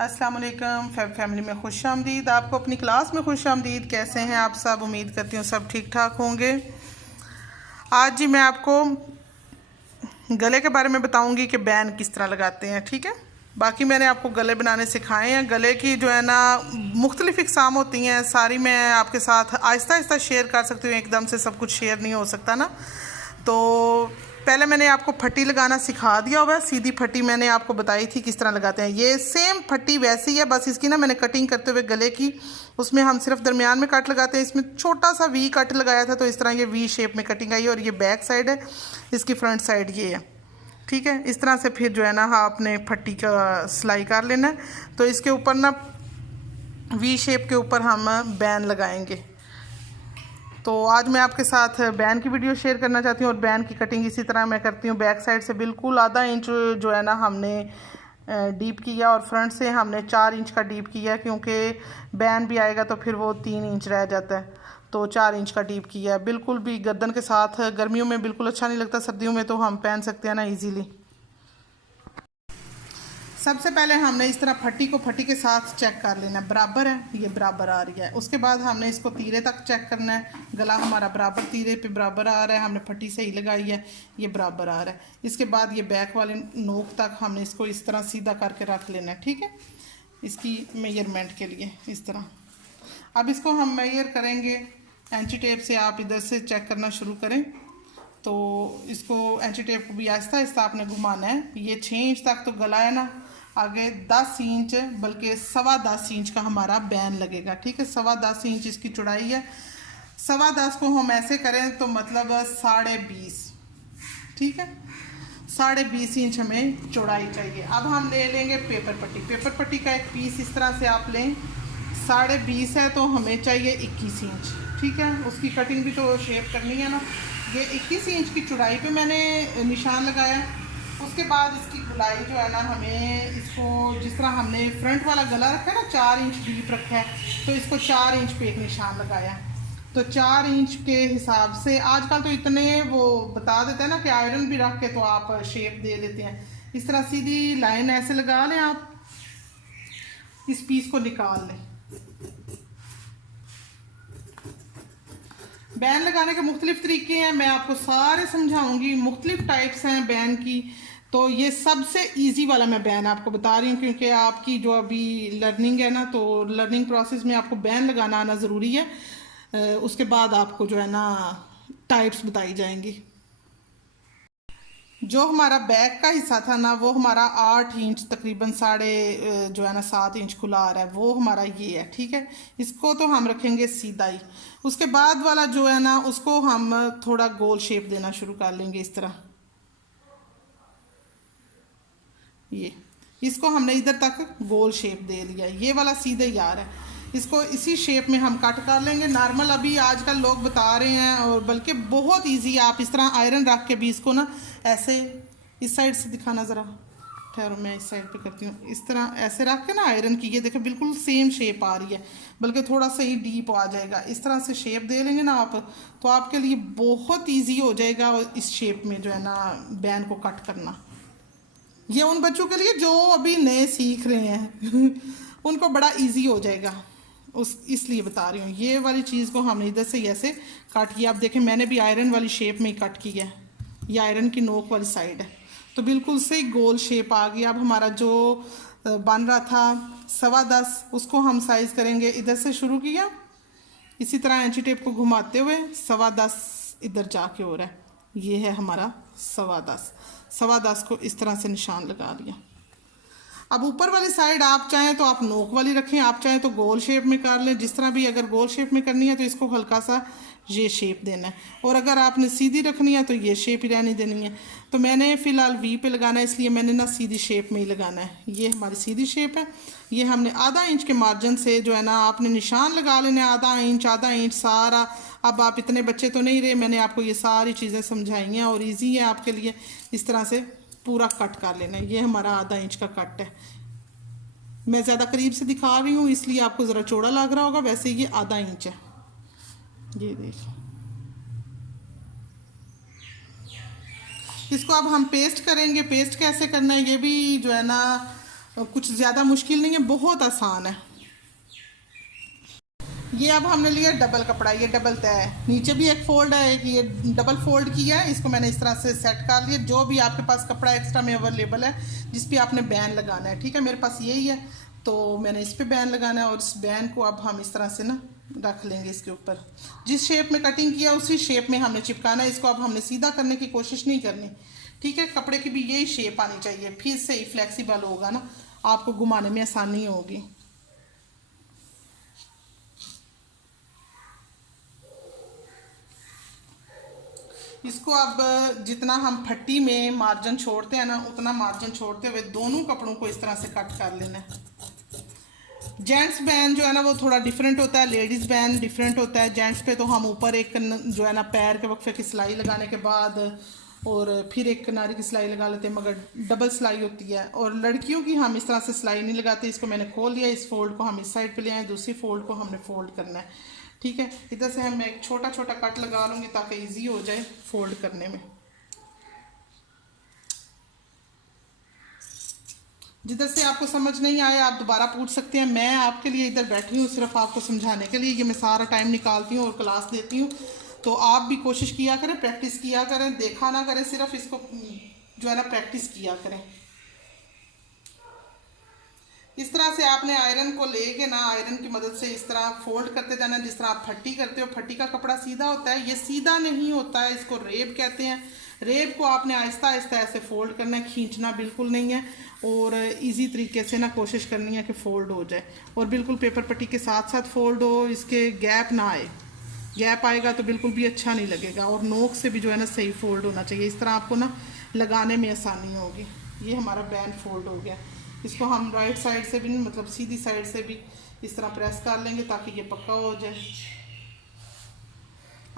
अस्सलाम वालेकुम फैमिली में खुश आमदीद। आपको अपनी क्लास में खुश आमदीद। कैसे हैं आप सब? उम्मीद करती हूँ सब ठीक ठाक होंगे। आज जी मैं आपको गले के बारे में बताऊंगी कि बैन किस तरह लगाते हैं। ठीक है, बाकी मैंने आपको गले बनाने सिखाए हैं। गले की जो है ना मुख्तलिफ इकसाम होती हैं, सारी मैं आपके साथ आहिस्ता आहिस्ता शेयर कर सकती हूँ। एकदम से सब कुछ शेयर नहीं हो सकता ना। तो पहले मैंने आपको फट्टी लगाना सिखा दिया हुआ है। सीधी फट्टी मैंने आपको बताई थी किस तरह लगाते हैं। ये सेम फट्टी वैसी है, बस इसकी ना मैंने कटिंग करते हुए गले की, उसमें हम सिर्फ दरमियान में कट लगाते हैं। इसमें छोटा सा वी कट लगाया था, तो इस तरह ये वी शेप में कटिंग आई है। और ये बैक साइड है, इसकी फ्रंट साइड ये है। ठीक है, इस तरह से फिर जो है ना आपने फट्टी का सिलाई कर लेना है। तो इसके ऊपर ना वी शेप के ऊपर हम बैन लगाएंगे। तो आज मैं आपके साथ बैन की वीडियो शेयर करना चाहती हूँ। और बैन की कटिंग इसी तरह मैं करती हूँ। बैक साइड से बिल्कुल आधा इंच जो है ना हमने डीप किया, और फ्रंट से हमने 4 इंच का डीप किया, क्योंकि बैन भी आएगा तो फिर वो 3 इंच रह जाता है। तो 4 इंच का डीप किया है। बिल्कुल भी गर्दन के साथ गर्मियों में बिल्कुल अच्छा नहीं लगता, सर्दियों में तो हम पहन सकते हैं ना ईजीली। सबसे पहले हमने इस तरह फट्टी को फट्टी के साथ चेक कर लेना है, बराबर है, ये बराबर आ रही है। उसके बाद हमने इसको तीरे तक चेक करना है। गला हमारा बराबर तीरे पे बराबर आ रहा है, हमने फट्टी सही लगाई है, ये बराबर आ रहा है। इसके बाद ये बैक वाले नोक तक हमने इसको इस तरह सीधा करके रख लेना है। ठीक है, इसकी मेजरमेंट के लिए इस तरह। अब इसको हम मेजर करेंगे एंची टेप से। आप इधर से चेक करना शुरू करें। तो इसको एंची टेप को भी आहिस्ता आहिस्ता आपने घुमाना है। ये 6 इंच तक तो गला है ना, आगे 10 इंच बल्कि 10.25 इंच का हमारा बैन लगेगा। ठीक है, 10.25 इंच इसकी चौड़ाई है। 10.25 को हम ऐसे करें तो मतलब 20.5। ठीक है, 20.5 इंच हमें चौड़ाई चाहिए। अब हम ले लेंगे पेपर पट्टी। पेपर पट्टी का एक पीस इस तरह से आप लें। 20.5 है तो हमें चाहिए 21 इंच। ठीक है, उसकी कटिंग भी तो शेप करनी है ना। ये 21 इंच की चौड़ाई पे मैंने निशान लगाया। उसके बाद इसकी गुलाई जो है ना, हमें इसको जिस तरह हमने फ्रंट वाला गला रखा है ना, 4 इंच डीप रखा है, तो इसको 4 इंच पे एक निशान लगाया। तो 4 इंच के हिसाब से आजकल तो इतने वो बता देते हैं ना कि आयरन भी रख के तो आप शेप दे देते हैं। इस तरह सीधी लाइन ऐसे लगा लें, आप इस पीस को निकाल लें। बैन लगाने के मुख्तलिफ तरीके हैं, मैं आपको सारे समझाऊंगी। मुख्तलिफ टाइप्स हैं बैन की। तो ये सबसे इजी वाला मैं बैन आपको बता रही हूँ, क्योंकि आपकी जो अभी लर्निंग है ना, तो लर्निंग प्रोसेस में आपको बैन लगाना आना ज़रूरी है। उसके बाद आपको जो है ना टाइप्स बताई जाएंगी। जो हमारा बैक का हिस्सा था ना, वो हमारा 8 इंच तकरीबन जो है ना 7 इंच खुला आ रहा है, वो हमारा ये है। ठीक है, इसको तो हम रखेंगे सीधा ही। उसके बाद वाला जो है ना, उसको हम थोड़ा गोल शेप देना शुरू कर लेंगे इस तरह। ये इसको हमने इधर तक गोल शेप दे लिया। ये वाला सीधे ही आ रहा है, इसको इसी शेप में हम कट कर लेंगे। नॉर्मल अभी आजकल लोग बता रहे हैं, और बल्कि बहुत इजी है। आप इस तरह आयरन रख के भी इसको ना ऐसे, इस साइड से दिखाना ज़रा, ठहरो मैं इस साइड पे करती हूँ। इस तरह ऐसे रख के ना आयरन की, ये देखो बिल्कुल सेम शेप आ रही है, बल्कि थोड़ा सा ही डीप आ जाएगा। इस तरह से शेप दे लेंगे ना आप, तो आपके लिए बहुत ईजी हो जाएगा इस शेप में जो है ना बैन को कट करना। ये उन बच्चों के लिए जो अभी नए सीख रहे हैं उनको बड़ा इजी हो जाएगा, इसलिए बता रही हूँ। ये वाली चीज़ को हमने इधर से ऐसे कट किया। आप देखें मैंने भी आयरन वाली शेप में ही कट किया है। ये आयरन की नोक वाली साइड है, तो बिल्कुल से गोल शेप आ गई। अब हमारा जो बन रहा था 10.25, उसको हम साइज़ करेंगे। इधर से शुरू किया, इसी तरह एंची टेप को घुमाते हुए 10.25 इधर जाके हो रहा है। ये है हमारा 10.25 को इस तरह से निशान लगा लिया। अब ऊपर वाली साइड आप चाहें तो आप नोक वाली रखें, आप चाहें तो गोल शेप में कर लें, जिस तरह भी। अगर गोल शेप में करनी है तो इसको हल्का सा ये शेप देना है, और अगर आपने सीधी रखनी है तो ये शेप ही रहनी देनी है। तो मैंने फ़िलहाल वी पे लगाना है, इसलिए मैंने ना सीधी शेप में ही लगाना है। ये हमारी सीधी शेप है। ये हमने आधा इंच के मार्जिन से जो है ना आपने निशान लगा लेना है, आधा इंच सारा। अब आप इतने बच्चे तो नहीं रहे, मैंने आपको ये सारी चीज़ें समझाई हैं, और ईजी है आपके लिए। इस तरह से पूरा कट कर लेना है। ये हमारा आधा इंच का कट है। मैं ज़्यादा करीब से दिखा रही हूँ इसलिए आपको ज़रा चौड़ा लग रहा होगा, वैसे ये आधा इंच है। ये देखिए, इसको अब हम पेस्ट करेंगे। पेस्ट कैसे करना है ये भी जो है ना और कुछ ज़्यादा मुश्किल नहीं है, बहुत आसान है। ये अब हमने लिया डबल कपड़ा, ये डबल तय है, नीचे भी एक फोल्ड है, एक ये डबल फोल्ड किया है, इसको मैंने इस तरह से सेट कर लिया। जो भी आपके पास कपड़ा एक्स्ट्रा में अवेलेबल है जिस पे आपने बैन लगाना है, ठीक है, मेरे पास यही है तो मैंने इस पे बैन लगाना है। और इस बैन को अब हम इस तरह से ना रख लेंगे इसके ऊपर, जिस शेप में कटिंग किया उसी शेप में हमने चिपकाना है इसको। अब हमने सीधा करने की कोशिश नहीं करनी, ठीक है। कपड़े की भी यही शेप आनी चाहिए, फिर से ही फ्लेक्सिबल होगा ना, आपको घुमाने में आसानी होगी। इसको अब जितना हम फट्टी में मार्जिन छोड़ते हैं ना, उतना मार्जिन छोड़ते हुए दोनों कपड़ों को इस तरह से कट कर लेना है। जेंट्स बैन जो है ना वो थोड़ा डिफरेंट होता है, लेडीज़ बैन डिफरेंट होता है। जेंट्स पे तो हम ऊपर एक जो है ना पैर के वक्फे की सिलाई लगाने के बाद और फिर एक किनारे की सिलाई लगा लेते हैं, मगर डबल सिलाई होती है। और लड़कियों की हम इस तरह से सिलाई नहीं लगाते। इसको मैंने खोल लिया, इस फोल्ड को हम इस साइड पे ले आए, दूसरी फोल्ड को हमने फोल्ड करना है, ठीक है। इधर से हम एक छोटा छोटा कट लगा लूँगी ताकि ईजी हो जाए फोल्ड करने में। जिधर से आपको समझ नहीं आया आप दोबारा पूछ सकते हैं, मैं आपके लिए इधर बैठी हूँ सिर्फ आपको समझाने के लिए। ये मैं सारा टाइम निकालती हूँ और क्लास देती हूँ, तो आप भी कोशिश किया करें, प्रैक्टिस किया करें, देखा ना करें सिर्फ, इसको जो है ना प्रैक्टिस किया करें। इस तरह से आपने आयरन को लेके ना, आयरन की मदद से इस तरह फोल्ड करते जाना, जिस तरह आप फट्टी करते हो। फट्टी का कपड़ा सीधा होता है, ये सीधा नहीं होता है, इसको रेब कहते हैं। रेब को आपने आहिस्ता आहिस्ता ऐसे फोल्ड करना है, खींचना बिल्कुल नहीं है। और इजी तरीके से ना कोशिश करनी है कि फ़ोल्ड हो जाए, और बिल्कुल पेपर पट्टी के साथ साथ फ़ोल्ड हो, इसके गैप ना आए। गैप आएगा तो बिल्कुल भी अच्छा नहीं लगेगा। और नोक से भी जो है ना सही फ़ोल्ड होना चाहिए, इस तरह आपको ना लगाने में आसानी होगी। ये हमारा बैंड फोल्ड हो गया। इसको हम राइट साइड से भी, मतलब सीधी साइड से भी इस तरह प्रेस कर लेंगे ताकि ये पक्का हो जाए।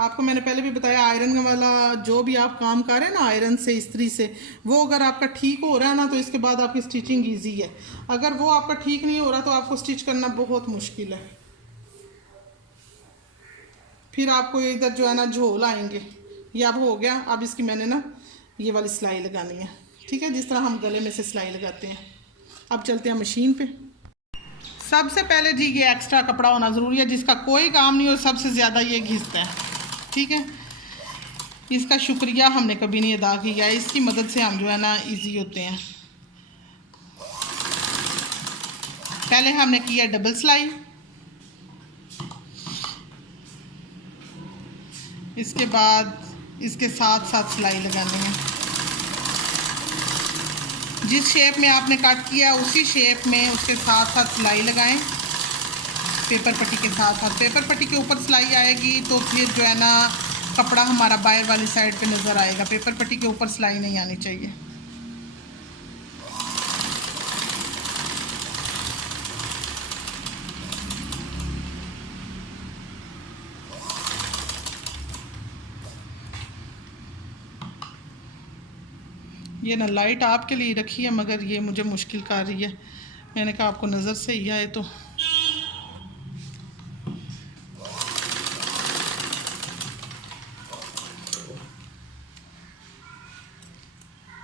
आपको मैंने पहले भी बताया, आयरन वाला जो भी आप काम कर रहे हैं ना आयरन से, इस्त्री से, वो अगर आपका ठीक हो रहा है ना तो इसके बाद आपकी स्टिचिंग इजी है। अगर वो आपका ठीक नहीं हो रहा तो आपको स्टिच करना बहुत मुश्किल है। फिर आपको इधर जो है ना झोल आएंगे। ये अब हो गया। अब इसकी मैंने ना ये वाली सिलाई लगानी है, ठीक है, जिस तरह हम गले में से सिलाई लगाते हैं। अब चलते हैं मशीन पे। सबसे पहले जी ये एक्स्ट्रा कपड़ा होना ज़रूरी है, जिसका कोई काम नहीं हो, सबसे ज़्यादा ये घिसता है, ठीक है। इसका शुक्रिया हमने कभी नहीं अदा किया, इसकी मदद से हम जो है ना इजी होते हैं। पहले हमने किया डबल सिलाई, इसके बाद इसके साथ साथ सिलाई लगानी है। जिस शेप में आपने कट किया उसी शेप में उसके साथ साथ सिलाई लगाएं, पेपर पट्टी के साथ साथ। पेपर पट्टी के ऊपर सिलाई आएगी तो फिर जो है ना कपड़ा हमारा बाहर वाली साइड पे नज़र आएगा। पेपर पट्टी के ऊपर सिलाई नहीं आनी चाहिए। ये ना लाइट आपके लिए रखी है, मगर ये मुझे मुश्किल कर रही है। मैंने कहा आपको नज़र से ही आए तो।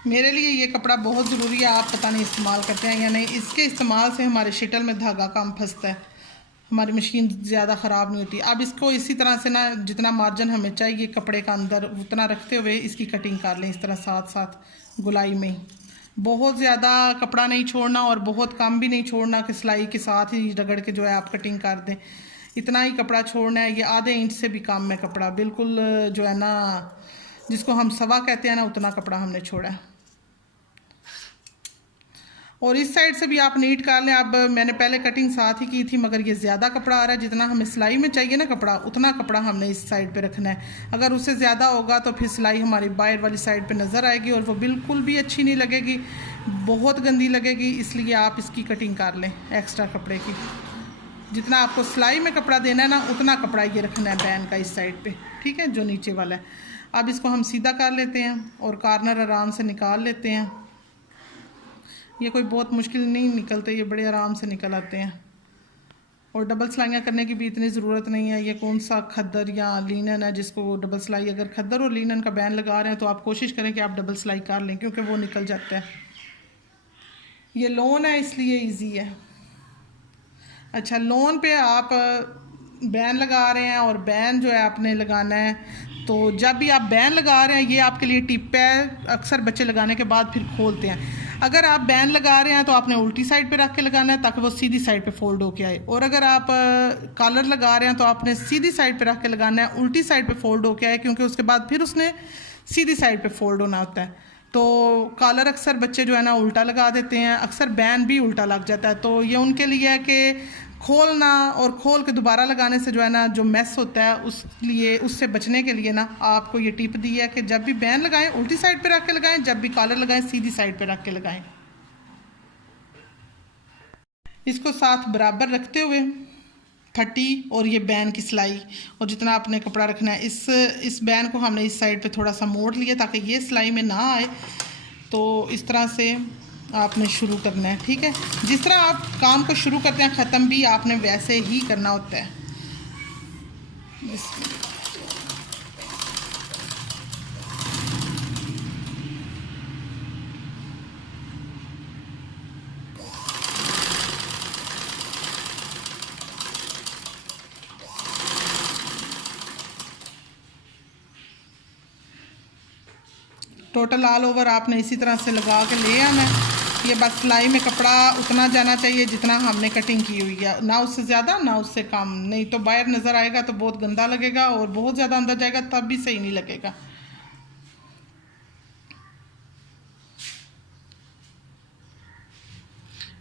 मेरे लिए ये कपड़ा बहुत ज़रूरी है। आप पता नहीं इस्तेमाल करते हैं या नहीं। इसके इस्तेमाल से हमारे शटल में धागा कम फंसता है, हमारी मशीन ज़्यादा ख़राब नहीं होती। अब इसको इसी तरह से ना जितना मार्जिन हमें चाहिए कपड़े का अंदर उतना रखते हुए इसकी कटिंग कर लें, इस तरह साथ साथ गुलाई में ही। बहुत ज़्यादा कपड़ा नहीं छोड़ना और बहुत कम भी नहीं छोड़ना कि सिलाई के साथ ही रगड़ के जो है आप कटिंग कर दें। इतना ही कपड़ा छोड़ना है। ये आधे इंच से भी कम है कपड़ा, बिल्कुल जो है ना जिसको हम सवा कहते हैं ना, उतना कपड़ा हमने छोड़ा है। और इस साइड से भी आप नीट कर लें। अब मैंने पहले कटिंग साथ ही की थी, मगर ये ज़्यादा कपड़ा आ रहा है। जितना हमें सिलाई में चाहिए ना कपड़ा, उतना कपड़ा हमने इस साइड पे रखना है। अगर उससे ज़्यादा होगा तो फिर सिलाई हमारी बाहर वाली साइड पे नज़र आएगी और वो बिल्कुल भी अच्छी नहीं लगेगी, बहुत गंदी लगेगी। इसलिए आप इसकी कटिंग कर लें एक्स्ट्रा कपड़े की। जितना आपको सिलाई में कपड़ा देना है ना, उतना कपड़ा ये रखना है बैन का इस साइड पर, ठीक है, जो नीचे वाला है। अब इसको हम सीधा कर लेते हैं और कॉर्नर आराम से निकाल लेते हैं। ये कोई बहुत मुश्किल नहीं निकलते, ये बड़े आराम से निकल आते हैं। और डबल सिलाइयाँ करने की भी इतनी ज़रूरत नहीं है। ये कौन सा खद्दर या लीनन है जिसको डबल सिलाई, अगर खद्दर और लीनन का बैन लगा रहे हैं तो आप कोशिश करें कि आप डबल सिलाई कर लें, क्योंकि वो निकल जाता है। ये लोन है इसलिए इजी है। अच्छा, लोन पे आप बैन लगा रहे हैं और बैन जो है आपने लगाना है, तो जब भी आप बैन लगा रहे हैं, ये आपके लिए टिप है, अक्सर बच्चे लगाने के बाद फिर खोलते हैं। अगर आप बैन लगा रहे हैं तो आपने उल्टी साइड पे रख के लगाना है ताकि वो सीधी साइड पे फोल्ड होके आए, और अगर आप कॉलर लगा रहे हैं तो आपने सीधी साइड पे रख के लगाना है, उल्टी साइड पे फोल्ड होके आए, क्योंकि उसके बाद फिर उसने सीधी साइड पे फोल्ड होना होता है। तो कॉलर अक्सर बच्चे जो है ना उल्टा लगा देते हैं, अक्सर बैन भी उल्टा लग जाता है। तो ये उनके लिए है कि खोलना और खोल के दोबारा लगाने से जो है ना जो मैस होता है, उससे बचने के लिए ना आपको ये टिप दी है कि जब भी बैन लगाएं उल्टी साइड पे रख के लगाएं, जब भी कॉलर लगाएं सीधी साइड पे रख के लगाएं। इसको साथ बराबर रखते हुए फटी और ये बैन की सिलाई और जितना आपने कपड़ा रखना है, इस बैन को हमने इस साइड पे थोड़ा सा मोड़ लिया ताकि ये सिलाई में ना आए। तो इस तरह से आपने शुरू करना है, ठीक है। जिस तरह आप काम को शुरू करते हैं ख़त्म भी आपने वैसे ही करना होता है। टोटल ऑल ओवर आपने इसी तरह से लगा के ले आना है। ये बस सिलाई में कपड़ा उतना जाना चाहिए जितना हमने कटिंग की हुई है, ना उससे ज़्यादा ना उससे कम, नहीं तो बाहर नज़र आएगा तो बहुत गंदा लगेगा और बहुत ज़्यादा अंदर जाएगा तब भी सही नहीं लगेगा।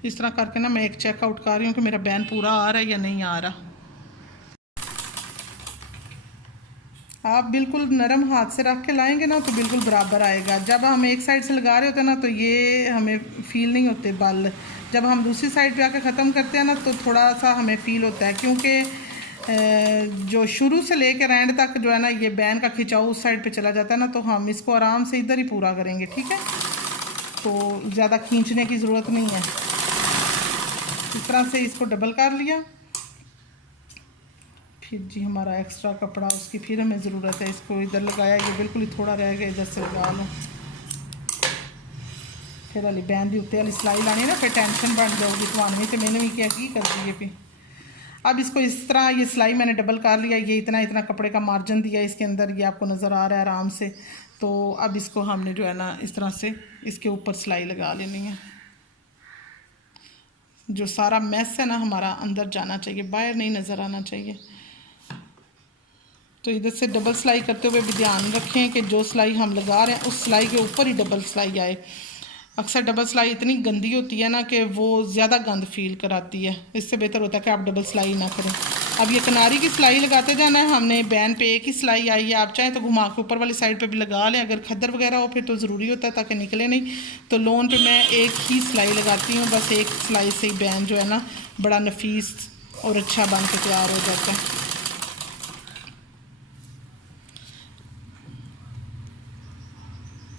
इस तरह करके ना मैं एक चेकआउट कर रही हूँ कि मेरा बैन पूरा आ रहा है या नहीं आ रहा। आप बिल्कुल नरम हाथ से रख के लाएंगे ना तो बिल्कुल बराबर आएगा। जब हम एक साइड से लगा रहे होते हैं ना तो ये हमें फील नहीं होते बाल, जब हम दूसरी साइड पे आके ख़त्म करते हैं ना तो थोड़ा सा हमें फील होता है, क्योंकि जो शुरू से लेकर एंड तक जो है ना ये बैन का खिंचाव उस साइड पे चला जाता है ना, तो हम इसको आराम से इधर ही पूरा करेंगे, ठीक है। तो ज़्यादा खींचने की ज़रूरत नहीं है। इस तरह से इसको डबल कर लिया। फिर जी हमारा एक्स्ट्रा कपड़ा उसकी फिर हमें ज़रूरत है, इसको इधर लगाया, ये बिल्कुल ही थोड़ा रह गया, इधर से लगा लो। फिर वाली बैन भी उत्ते वाली सिलाई लानी है ना, फिर टेंशन बन जाऊगी तुम्हारी, तो मैंने भी क्या की कर दी है। फिर अब इसको इस तरह ये सिलाई मैंने डबल कर लिया, ये इतना इतना कपड़े का मार्जिन दिया इसके अंदर, ये आपको नज़र आ रहा है आराम से। तो अब इसको हमने जो है ना इस तरह से इसके ऊपर सिलाई लगा लेनी है। जो सारा मैस है ना हमारा अंदर जाना चाहिए, बाहर नहीं नज़र आना चाहिए। तो इधर से डबल सिलाई करते हुए भी ध्यान रखें कि जो सिलाई हम लगा रहे हैं उस सिलाई के ऊपर ही डबल सिलाई आए। अक्सर डबल सिलाई इतनी गंदी होती है ना कि वो ज़्यादा गंद फील कराती है, इससे बेहतर होता है कि आप डबल सिलाई ना करें। अब ये किनारी की सिलाई लगाते जाना है, हमने बैन पे एक ही सिलाई आई है, आप चाहें तो घुमा के ऊपर वाली साइड पे भी लगा लें, अगर खद्दर वगैरह हो फिर तो ज़रूरी होता है ताकि निकले नहीं। तो लोन पे मैं एक ही सिलाई लगाती हूँ, बस एक सिलाई से ही बैन जो है ना बड़ा नफीस और अच्छा बन के तैयार हो जाता है।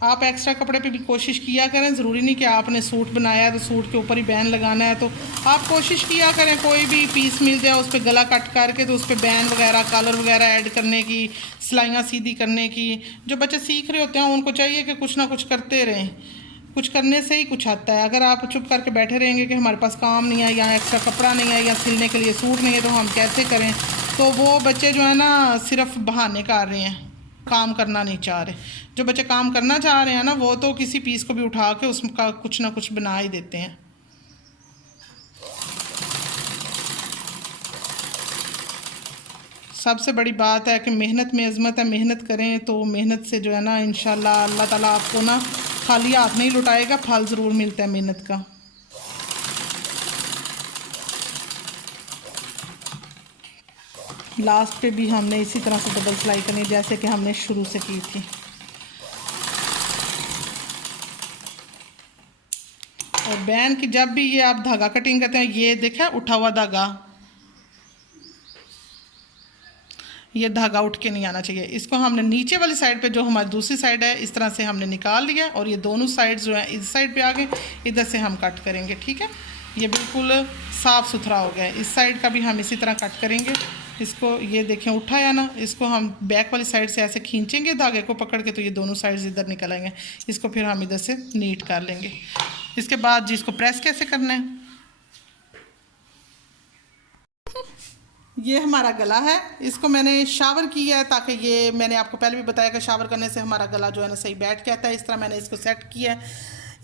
आप एक्स्ट्रा कपड़े पे भी कोशिश किया करें, ज़रूरी नहीं कि आपने सूट बनाया है तो सूट के ऊपर ही बैन लगाना है। तो आप कोशिश किया करें कोई भी पीस मिल जाए उस पर गला कट करके तो उस पर बैन वगैरह कलर वगैरह ऐड करने की, सिलाइयाँ सीधी करने की। जो बच्चे सीख रहे होते हैं उनको चाहिए कि कुछ ना कुछ करते रहें, कुछ करने से ही कुछ आता है। अगर आप चुप करके बैठे रहेंगे कि हमारे पास काम नहीं है या एक्स्ट्रा कपड़ा नहीं है या सिलने के लिए सूट नहीं है तो हम कैसे करें, तो वो बच्चे जो है ना सिर्फ बहाने कर रहे हैं, काम करना नहीं चाह रहे। जो बच्चे काम करना चाह रहे हैं ना वो तो किसी पीस को भी उठा के उसका कुछ ना कुछ बना ही देते हैं। सबसे बड़ी बात है कि मेहनत में अज़मत है, मेहनत करें तो मेहनत से जो है ना इंशाल्लाह अल्लाह ताला आपको ना खाली हाथ नहीं लुटाएगा, फल ज़रूर मिलता है मेहनत का। लास्ट पे भी हमने इसी तरह से डबल सिलाई करनी जैसे कि हमने शुरू से की थी। और बैन की जब भी ये आप धागा कटिंग करते हैं, ये देखा उठा हुआ धागा, ये धागा उठ के नहीं आना चाहिए। इसको हमने नीचे वाली साइड पे जो हमारी दूसरी साइड है इस तरह से हमने निकाल लिया और ये दोनों साइड जो है इस साइड पे आ गए, इधर से हम कट करेंगे, ठीक है। ये बिल्कुल साफ़ सुथरा हो गया। इस साइड का भी हम इसी तरह कट करेंगे। इसको ये देखें उठाया ना, इसको हम बैक वाली साइड से ऐसे खींचेंगे धागे को पकड़ के तो ये दोनों साइड्स इधर निकल आएंगे। इसको फिर हम इधर से नीट कर लेंगे। इसके बाद जी इसको प्रेस कैसे करना है, ये हमारा गला है, इसको मैंने शावर किया है ताकि ये, मैंने आपको पहले भी बताया कि शावर करने से हमारा गला जो है ना सही बैठ के आता है। इस तरह मैंने इसको सेट किया है।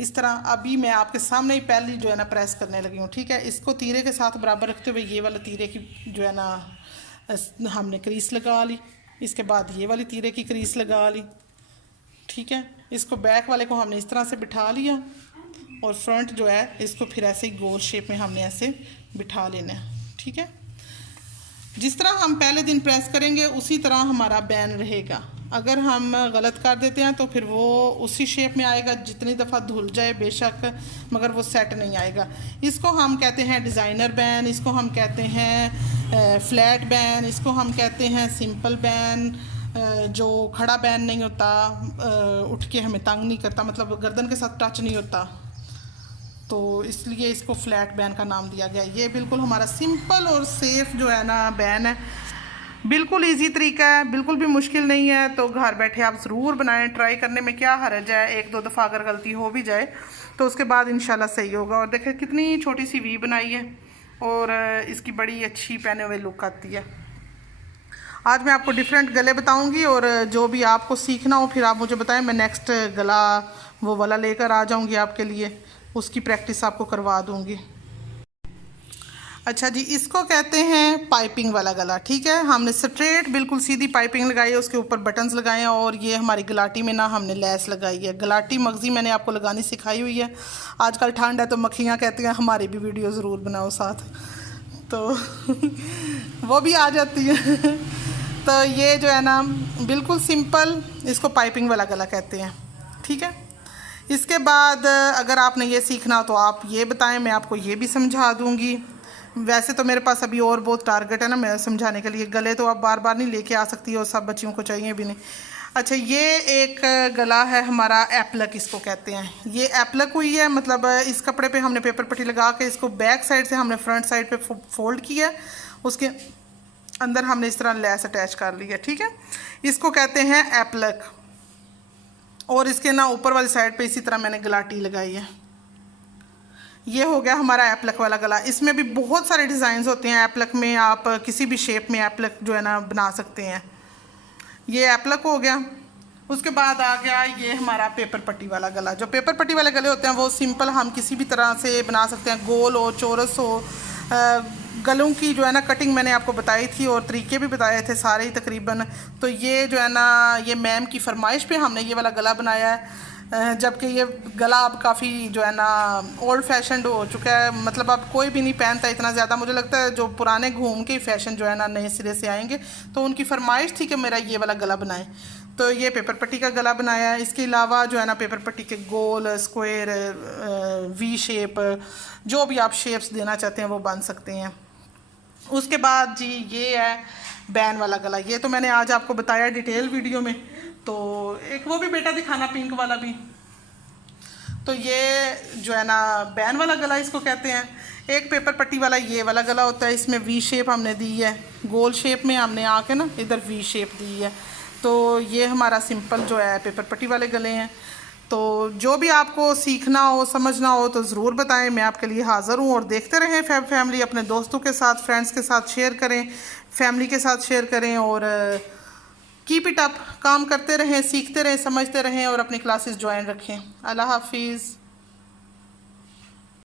इस तरह अभी मैं आपके सामने ही पहली जो है ना प्रेस करने लगी हूँ, ठीक है। इसको तीरे के साथ बराबर रखते हुए ये वाला तीरे की जो है ना हमने क्रीस लगा ली, इसके बाद ये वाली तीरे की क्रीस लगा ली, ठीक है। इसको बैक वाले को हमने इस तरह से बिठा लिया और फ्रंट जो है इसको फिर ऐसे ही गोल शेप में हमने ऐसे बिठा लेना है, ठीक है। जिस तरह हम पहले दिन प्रेस करेंगे उसी तरह हमारा बैन रहेगा। अगर हम गलत कर देते हैं तो फिर वो उसी शेप में आएगा, जितनी दफ़ा धुल जाए बेशक, मगर वो सेट नहीं आएगा। इसको हम कहते हैं डिज़ाइनर बैन, इसको हम कहते हैं फ्लैट बैन, इसको हम कहते हैं सिंपल बैन, जो खड़ा बैन नहीं होता, उठ के हमें तंग नहीं करता, मतलब गर्दन के साथ टच नहीं होता, तो इसलिए इसको फ्लैट बैन का नाम दिया गया। ये बिल्कुल हमारा सिंपल और सेफ़ जो है ना बैन है, बिल्कुल इजी तरीका है, बिल्कुल भी मुश्किल नहीं है। तो घर बैठे आप ज़रूर बनाएं, ट्राई करने में क्या हर्ज है। एक दो दफ़ा अगर गलती हो भी जाए तो उसके बाद इंशाल्लाह सही होगा। और देखें कितनी छोटी सी वी बनाई है और इसकी बड़ी अच्छी पहने हुए लुक आती है। आज मैं आपको डिफरेंट गले बताऊंगी और जो भी आपको सीखना हो फिर आप मुझे बताएं, मैं नेक्स्ट गला वो वाला लेकर आ जाऊंगी आपके लिए, उसकी प्रैक्टिस आपको करवा दूंगी। अच्छा जी, इसको कहते हैं पाइपिंग वाला गला, ठीक है। हमने स्ट्रेट बिल्कुल सीधी पाइपिंग लगाई है, उसके ऊपर बटन्स लगाए हैं और ये हमारी गलाटी में ना हमने लेस लगाई है। गलाटी मगजी मैंने आपको लगानी सिखाई हुई है। आजकल ठंड है तो मक्खियाँ कहती हैं हमारी भी वीडियो ज़रूर बनाओ साथ, तो वो भी आ जाती है। तो ये जो है ना बिल्कुल सिंपल, इसको पाइपिंग वाला गला कहते हैं, ठीक है। इसके बाद अगर आपने ये सीखना हो तो आप ये बताएं, मैं आपको ये भी समझा दूंगी। वैसे तो मेरे पास अभी और बहुत टारगेट है ना मैं समझाने के लिए, गले तो आप बार बार नहीं लेके आ सकती और सब बच्चियों को चाहिए भी नहीं। अच्छा, ये एक गला है हमारा एप्लक, इसको कहते हैं। ये एप्लक हुई है, मतलब इस कपड़े पे हमने पेपर पट्टी लगा के इसको बैक साइड से हमने फ्रंट साइड पे फोल्ड किया, उसके अंदर हमने इस तरह लेस अटैच कर ली है, ठीक है। इसको कहते हैं एप्लक। और इसके ना ऊपर वाली साइड पे इसी तरह मैंने गलाटी लगाई है। ये हो गया हमारा एप्लक वाला गला। इसमें भी बहुत सारे डिज़ाइंस होते हैं एप्लक में, आप किसी भी शेप में एप्लक जो है ना बना सकते हैं। ये एप्लक हो गया। उसके बाद आ गया ये हमारा पेपर पट्टी वाला गला। जो पेपर पट्टी वाले गले होते हैं वो सिंपल हम किसी भी तरह से बना सकते हैं, गोल हो, चौरस हो। गलों की जो है ना कटिंग मैंने आपको बताई थी और तरीके भी बताए थे सारे ही तकरीबन। तो ये जो है ना ये मैम की फरमाइश पे हमने ये वाला गला बनाया है, जबकि ये गला अब काफ़ी जो है ना ओल्ड फैशन हो चुका है, मतलब अब कोई भी नहीं पहनता इतना ज़्यादा। मुझे लगता है जो पुराने घूम के फैशन जो है ना नए सिरे से आएंगे, तो उनकी फरमाइश थी कि मेरा ये वाला गला बनाएं, तो ये पेपर पट्टी का गला बनाया है। इसके अलावा जो है ना पेपर पट्टी के गोल, स्क्वायर, वी शेप, जो भी आप शेप्स देना चाहते हैं वो बन सकते हैं। उसके बाद जी ये है बैन वाला गला। ये तो मैंने आज आपको बताया डिटेल वीडियो में। तो एक वो भी बेटा दिखाना, पिंक वाला भी। तो ये जो है ना बैन वाला गला इसको कहते हैं। एक पेपर पट्टी वाला ये वाला गला होता है, इसमें वी शेप हमने दी है, गोल शेप में हमने आके ना इधर वी शेप दी है। तो ये हमारा सिंपल जो है पेपर पट्टी वाले गले हैं। तो जो भी आपको सीखना हो, समझना हो तो ज़रूर बताएं, मैं आपके लिए हाज़िर हूँ। और देखते रहें फैब फैमिली, अपने दोस्तों के साथ, फ्रेंड्स के साथ शेयर करें, फैमिली के साथ शेयर करें और कीप इट अप, काम करते रहें, सीखते रहें, समझते रहें और अपनी क्लासेस ज्वाइन रखें। अल्लाह हाफिज़।